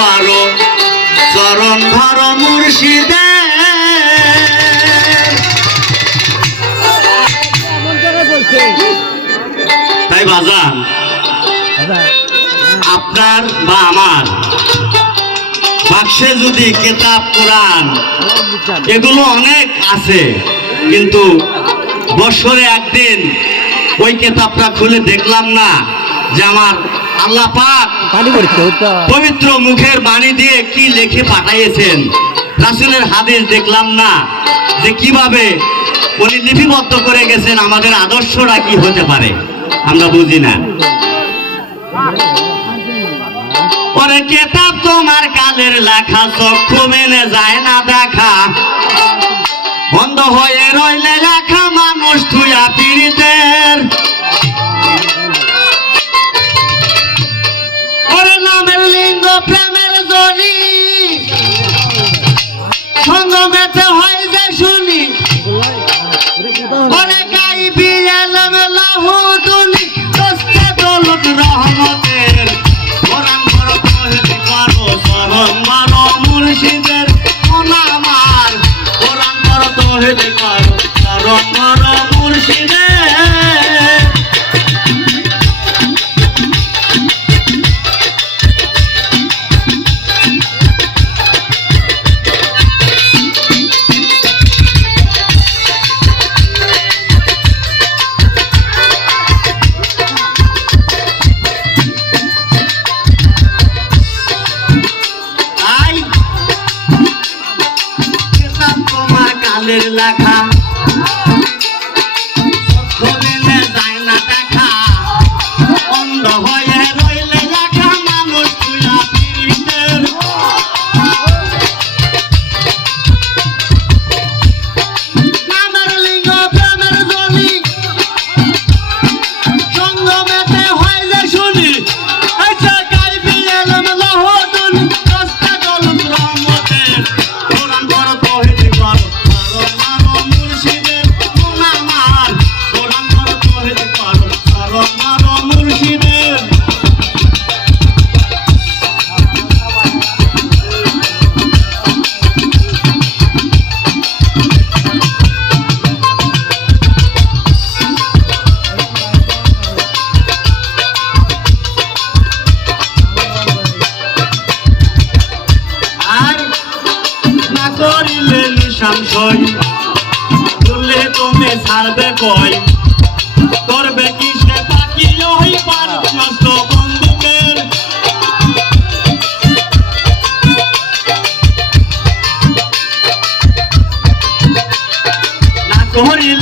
করো চরণ ধর মুর্শিদে। তাই বাজান আপনার বা আমার বাক্সে যদি কিতাব কোরআন এগুলো অনেক আছে, কিন্তু বছরে একদিন ওই কিতাবটা খুলে দেখলাম না যে আমার আল্লাহ পাক পবিত্র মুখের বাণী দিয়ে কি লিখে পাঠাইয়েছেন। রাসূলের হাদিস দেখলাম না যে কিভাবে উনি লিপিবদ্ধ করে গেছেন। আমাদের আদর্শটা কি হতে পারে আমরা বুঝি না। ওরে কিতাব তোমার কালের লেখা, চক্ষু মেনে যায় না দেখা, বন্ধ হয়ে রইলে লেখা মানুষ থুয়া পীড়িতের। ওরে নামের লিঙ্গ প্রেমের জনি, সঙ্গমেতে হয় যে শুনি। ওরে গাইবি এলম লাহু দুনি, দস্তে দৌলত রহমতের। কোরআন পড়ো তৌহিদ করো চরণ মারো মুর্শিদের মন আমার। কোরআন পড়ো তৌহিদ করো চরণ মারো মুর্শিদের। কালের লেখা মেনে যায় না দেখা, অন্ধ হয়ে রইলে লেখা মানুষ তুলা পীড়িতের। নামের লিঙ্গ প্রেমের জনি, সঙ্গমেতে হয় যে শুনি। আচ্ছা গাইবি এলম লাহু দুনি, দস্তে দৌলত রহমতের। কোরআন পড়ো তৌহিদ করো চরণ মারো মুর্শিদের মন আমার। কোরআন পড়ো তৌহিদ করো চরণ মারো মুর্শিদের। আর না করিলে নিঃসংশয়, বললে তুমি ছাড়বে কই। করবে কি সে পাখি ওই পারস্ত বন্দুকের। না করিলে